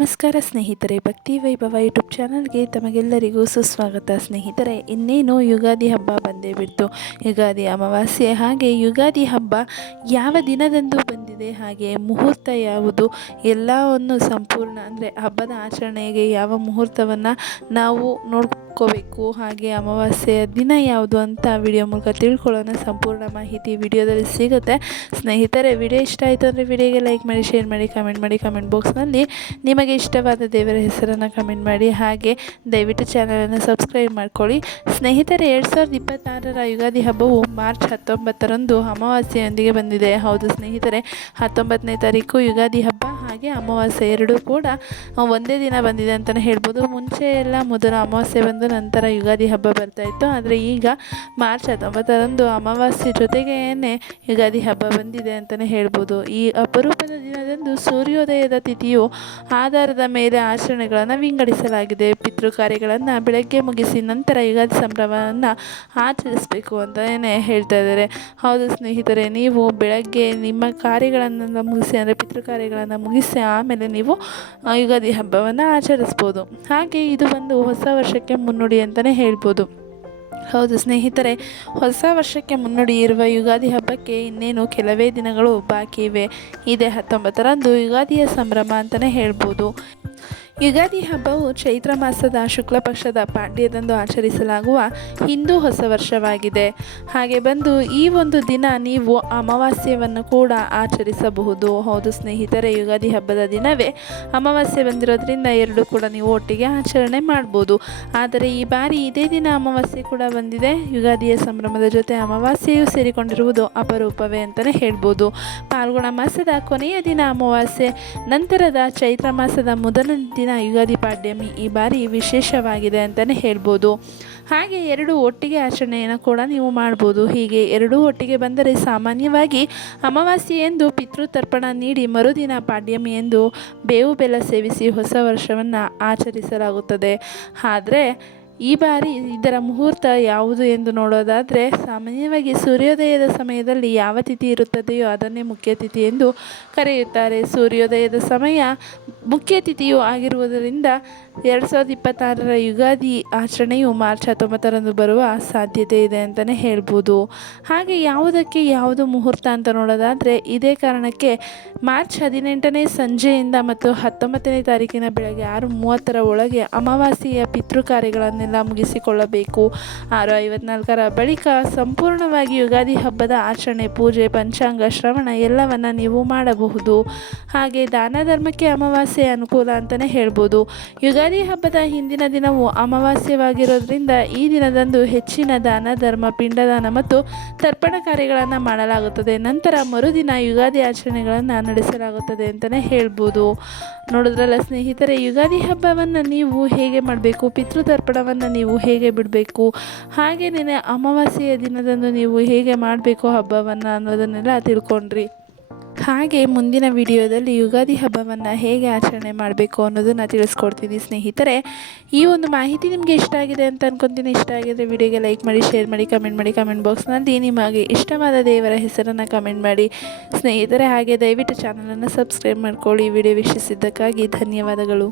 ನಮಸ್ಕಾರ ಸ್ನೇಹಿತರೆ, ಭಕ್ತಿ ವೈಭವ ಯೂಟ್ಯೂಬ್ ಚಾನಲ್ಗೆ ತಮಗೆಲ್ಲರಿಗೂ ಸುಸ್ವಾಗತ. ಸ್ನೇಹಿತರೆ, ಇನ್ನೇನು ಯುಗಾದಿ ಹಬ್ಬ ಬಂದೇ ಬಿಡ್ತು. ಯುಗಾದಿ ಅಮಾವಾಸ್ಯೆ, ಹಾಗೆ ಯುಗಾದಿ ಹಬ್ಬ ಯಾವ ದಿನದಂದು ಬಂದಿದೆ, ಹಾಗೆ ಮುಹೂರ್ತ ಯಾವುದು, ಎಲ್ಲವನ್ನು ಸಂಪೂರ್ಣ ಅಂದರೆ ಹಬ್ಬದ ಆಚರಣೆಗೆ ಯಾವ ಮುಹೂರ್ತವನ್ನು ನಾವು ನೋಡ್ಕೋಬೇಕು, ಹಾಗೆ ಅಮಾವಾಸ್ಯೆಯ ದಿನ ಯಾವುದು ಅಂತ ವಿಡಿಯೋ ಮೂಲಕ ತಿಳ್ಕೊಳ್ಳೋಣ. ಸಂಪೂರ್ಣ ಮಾಹಿತಿ ವಿಡಿಯೋದಲ್ಲಿ ಸಿಗುತ್ತೆ. ಸ್ನೇಹಿತರೆ, ವಿಡಿಯೋ ಇಷ್ಟ ಆಯಿತು ಅಂದರೆ ವಿಡಿಯೋಗೆ ಲೈಕ್ ಮಾಡಿ, ಶೇರ್ ಮಾಡಿ, ಕಮೆಂಟ್ ಮಾಡಿ. ಕಮೆಂಟ್ ಬಾಕ್ಸ್ನಲ್ಲಿ ನಿಮಗೆ ಇಷ್ಟವಾದ ದೇವರ ಹೆಸರನ್ನು ಕಮೆಂಟ್ ಮಾಡಿ. ಹಾಗೆ ದಯವಿಟ್ಟು ಚಾನಲನ್ನು ಸಬ್ಸ್ಕ್ರೈಬ್ ಮಾಡ್ಕೊಳ್ಳಿ. ಸ್ನೇಹಿತರೆ, 2026ರ ಯುಗಾದಿ ಹಬ್ಬವು ಮಾರ್ಚ್ 19ರಂದು ಅಮಾವಾಸ್ಯೆಯೊಂದಿಗೆ ಬಂದಿದೆ. ಹೌದು ಸ್ನೇಹಿತರೆ, 19ನೇ ತಾರೀಕು ಯುಗಾದಿ ಹಬ್ಬ ಹಾಗೆ ಅಮಾವಾಸ್ಯೆ ಎರಡೂ ಕೂಡ ಒಂದೇ ದಿನ ಬಂದಿದೆ ಅಂತಲೇ ಹೇಳ್ಬೋದು. ಮುಂಚೆ ಎಲ್ಲ ಮೊದಲು ಅಮಾವಾಸ್ಯೆ ಬಂದು ನಂತರ ಯುಗಾದಿ ಹಬ್ಬ ಬರ್ತಾಯಿತ್ತು. ಆದರೆ ಈಗ ಮಾರ್ಚ್ 19ರಂದು ಅಮಾವಾಸ್ಯೆ ಜೊತೆಗೇನೆ ಯುಗಾದಿ ಹಬ್ಬ ಬಂದಿದೆ ಅಂತಲೇ ಹೇಳ್ಬೋದು. ಈ ಅಪರೂಪದ ದಿನದಂದು ಸೂರ್ಯೋದಯದ ತಿಥಿಯು ಆಧಾರದ ಮೇಲೆ ಆಚರಣೆಗಳನ್ನು ವಿಂಗಡಿಸಲಾಗಿದೆ. ಪಿತೃ ಕಾರ್ಯಗಳನ್ನು ಬೆಳಗ್ಗೆ ಮುಗಿಸಿ ನಂತರ ಯುಗಾದಿ ಸಂಭ್ರಮವನ್ನು ಆಚರಿಸಬೇಕು ಅಂತಲೇ ಹೇಳ್ತಾ ಇದ್ದಾರೆ. ಹೌದು ಸ್ನೇಹಿತರೆ, ನೀವು ಬೆಳಗ್ಗೆ ನಿಮ್ಮ ಕಾರ್ಯಗಳನ್ನು ಮುಗಿಸಿ ಅಂದರೆ ಪಿತೃ ಕಾರ್ಯಗಳನ್ನು ಮುಗಿಸಿ ಆಮೇಲೆ ನೀವು ಯುಗಾದಿ ಹಬ್ಬವನ್ನು ಆಚರಿಸ್ಬೋದು. ಹಾಗೆ ಇದು ಒಂದು ಹೊಸ ವರ್ಷಕ್ಕೆ ಮುನ್ನುಡಿ ಅಂತಲೇ ಹೇಳ್ಬೋದು. ಹೌದು ಸ್ನೇಹಿತರೆ, ಹೊಸ ವರ್ಷಕ್ಕೆ ಮುನ್ನುಡಿ ಇರುವ ಯುಗಾದಿ ಹಬ್ಬಕ್ಕೆ ಇನ್ನೇನು ಕೆಲವೇ ದಿನಗಳು ಬಾಕಿ ಇವೆ. ಇದೇ 19ರಂದು ಯುಗಾದಿಯ ಸಂಭ್ರಮ ಅಂತಲೇ ಹೇಳ್ಬೋದು. ಯುಗಾದಿ ಹಬ್ಬವು ಚೈತ್ರ ಮಾಸದ ಶುಕ್ಲ ಪಕ್ಷದ ಪಾಡ್ಯದಂದು ಆಚರಿಸಲಾಗುವ ಹಿಂದೂ ಹೊಸ ವರ್ಷವಾಗಿದೆ. ಹಾಗೆ ಬಂದು ಈ ಒಂದು ದಿನ ನೀವು ಅಮಾವಾಸ್ಯೆಯನ್ನು ಕೂಡ ಆಚರಿಸಬಹುದು. ಹೌದು ಸ್ನೇಹಿತರೆ, ಯುಗಾದಿ ಹಬ್ಬದ ದಿನವೇ ಅಮಾವಾಸ್ಯೆ ಬಂದಿರೋದ್ರಿಂದ ಎರಡೂ ಕೂಡ ನೀವು ಒಟ್ಟಿಗೆ ಆಚರಣೆ ಮಾಡ್ಬೋದು. ಆದರೆ ಈ ಬಾರಿ ಇದೇ ದಿನ ಅಮಾವಾಸ್ಯೆ ಕೂಡ ಬಂದಿದೆ. ಯುಗಾದಿಯ ಸಂಭ್ರಮದ ಜೊತೆ ಅಮಾವಾಸ್ಯೆಯು ಸೇರಿಕೊಂಡಿರುವುದು ಅಪರೂಪವೇ ಅಂತಲೇ ಹೇಳ್ಬೋದು. ಫಾಲ್ಗುಣ ಮಾಸದ ಕೊನೆಯ ದಿನ ಅಮಾವಾಸ್ಯೆ, ನಂತರದ ಚೈತ್ರ ಮಾಸದ ಮೊದಲ ದಿನ ಯುಗಾದಿ ಪಾಡ್ಯಮಿ ಈ ಬಾರಿ ವಿಶೇಷವಾಗಿದೆ ಅಂತಲೇ ಹೇಳ್ಬೋದು. ಹಾಗೆ ಎರಡು ಒಟ್ಟಿಗೆ ಆಚರಣೆಯನ್ನು ಕೂಡ ನೀವು ಮಾಡ್ಬೋದು. ಹೀಗೆ ಎರಡೂ ಒಟ್ಟಿಗೆ ಬಂದರೆ ಸಾಮಾನ್ಯವಾಗಿ ಅಮಾವಾಸ್ಯೆಯೆಂದು ಪಿತೃತರ್ಪಣ ನೀಡಿ ಮರುದಿನ ಪಾಡ್ಯಮಿ ಎಂದು ಬೇವು ಬೆಲ್ಲ ಸೇವಿಸಿ ಹೊಸ ವರ್ಷವನ್ನು ಆಚರಿಸಲಾಗುತ್ತದೆ. ಆದರೆ ಈ ಬಾರಿ ಇದರ ಮುಹೂರ್ತ ಯಾವುದು ಎಂದು ನೋಡೋದಾದರೆ, ಸಾಮಾನ್ಯವಾಗಿ ಸೂರ್ಯೋದಯದ ಸಮಯದಲ್ಲಿ ಯಾವ ತಿಥಿ ಇರುತ್ತದೆಯೋ ಅದನ್ನೇ ಮುಖ್ಯ ತಿಥಿ ಎಂದು ಕರೆಯುತ್ತಾರೆ. ಸೂರ್ಯೋದಯದ ಸಮಯ ಮುಖ್ಯ ತಿಥಿಯು ಆಗಿರುವುದರಿಂದ 2026ರ ಯುಗಾದಿ ಆಚರಣೆಯು ಮಾರ್ಚ್ 19ರಂದು ಬರುವ ಸಾಧ್ಯತೆ ಇದೆ ಅಂತಲೇ ಹೇಳ್ಬೋದು. ಹಾಗೆ ಯಾವುದಕ್ಕೆ ಯಾವುದು ಮುಹೂರ್ತ ಅಂತ ನೋಡೋದಾದರೆ, ಇದೇ ಕಾರಣಕ್ಕೆ ಮಾರ್ಚ್ 18ನೇ ಸಂಜೆಯಿಂದ ಮತ್ತು 19ನೇ ತಾರೀಕಿನ ಬೆಳಗ್ಗೆ 6:30ರ ಒಳಗೆ ಅಮಾವಾಸ್ಯೆಯ ಪಿತೃ ಕಾರ್ಯಗಳನ್ನೆಲ್ಲ ಮುಗಿಸಿಕೊಳ್ಳಬೇಕು. 6:54ರ ಬಳಿಕ ಸಂಪೂರ್ಣವಾಗಿ ಯುಗಾದಿ ಹಬ್ಬದ ಆಚರಣೆ, ಪೂಜೆ, ಪಂಚಾಂಗ ಶ್ರವಣ ಎಲ್ಲವನ್ನು ನೀವು ಮಾಡಬಹುದು. ಹಾಗೆ ದಾನ ಧರ್ಮಕ್ಕೆ ಅಮಾವಾಸ್ಯೆ ಅನುಕೂಲ ಅಂತಲೇ ಹೇಳ್ಬೋದು. ಯುಗಾದಿ ಹಬ್ಬದ ಹಿಂದಿನ ದಿನವು ಅಮಾವಾಸ್ಯವಾಗಿರೋದ್ರಿಂದ ಈ ದಿನದಂದು ಹೆಚ್ಚಿನ ದಾನ ಧರ್ಮ, ಪಿಂಡದಾನ ಮತ್ತು ತರ್ಪಣ ಕಾರ್ಯಗಳನ್ನು ಮಾಡಲಾಗುತ್ತದೆ. ನಂತರ ಮರುದಿನ ಯುಗಾದಿ ಆಚರಣೆಗಳನ್ನು ನಡೆಸಲಾಗುತ್ತದೆ ಅಂತಲೇ ಹೇಳ್ಬೋದು. ನೋಡಿದ್ರಲ್ಲ ಸ್ನೇಹಿತರೆ, ಯುಗಾದಿ ಹಬ್ಬವನ್ನು ನೀವು ಹೇಗೆ ಮಾಡಬೇಕು, ಪಿತೃತರ್ಪಣವನ್ನು ನೀವು ಹೇಗೆ ಬಿಡಬೇಕು, ಹಾಗೆಯೇ ಅಮಾವಾಸ್ಯೆಯ ದಿನದಂದು ನೀವು ಹೇಗೆ ಮಾಡಬೇಕು ಹಬ್ಬವನ್ನು ಅನ್ನೋದನ್ನೆಲ್ಲ ತಿಳ್ಕೊಂಡ್ರಿ. ಹಾಗೆ ಮುಂದಿನ ವಿಡಿಯೋದಲ್ಲಿ ಯುಗಾದಿ ಹಬ್ಬವನ್ನು ಹೇಗೆ ಆಚರಣೆ ಮಾಡಬೇಕು ಅನ್ನೋದನ್ನು ತಿಳಿಸ್ಕೊಡ್ತೀನಿ ಸ್ನೇಹಿತರೆ. ಈ ಒಂದು ಮಾಹಿತಿ ನಿಮಗೆ ಇಷ್ಟ ಆಗಿದೆ ಅಂತ ಅಂದ್ಕೊತೀನಿ. ಇಷ್ಟ ಆಗಿದ್ರೆ ವಿಡಿಯೋಗೆ ಲೈಕ್ ಮಾಡಿ, ಶೇರ್ ಮಾಡಿ, ಕಮೆಂಟ್ ಮಾಡಿ. ಕಮೆಂಟ್ ಬಾಕ್ಸ್ನಲ್ಲಿ ನಿಮಗೆ ಇಷ್ಟವಾದ ದೇವರ ಹೆಸರನ್ನು ಕಮೆಂಟ್ ಮಾಡಿ ಸ್ನೇಹಿತರೆ. ಹಾಗೆ ದಯವಿಟ್ಟು ಚಾನಲನ್ನು ಸಬ್ಸ್ಕ್ರೈಬ್ ಮಾಡ್ಕೊಳ್ಳಿ. ವಿಡಿಯೋ ವೀಕ್ಷಿಸಿದ್ದಕ್ಕಾಗಿ ಧನ್ಯವಾದಗಳು.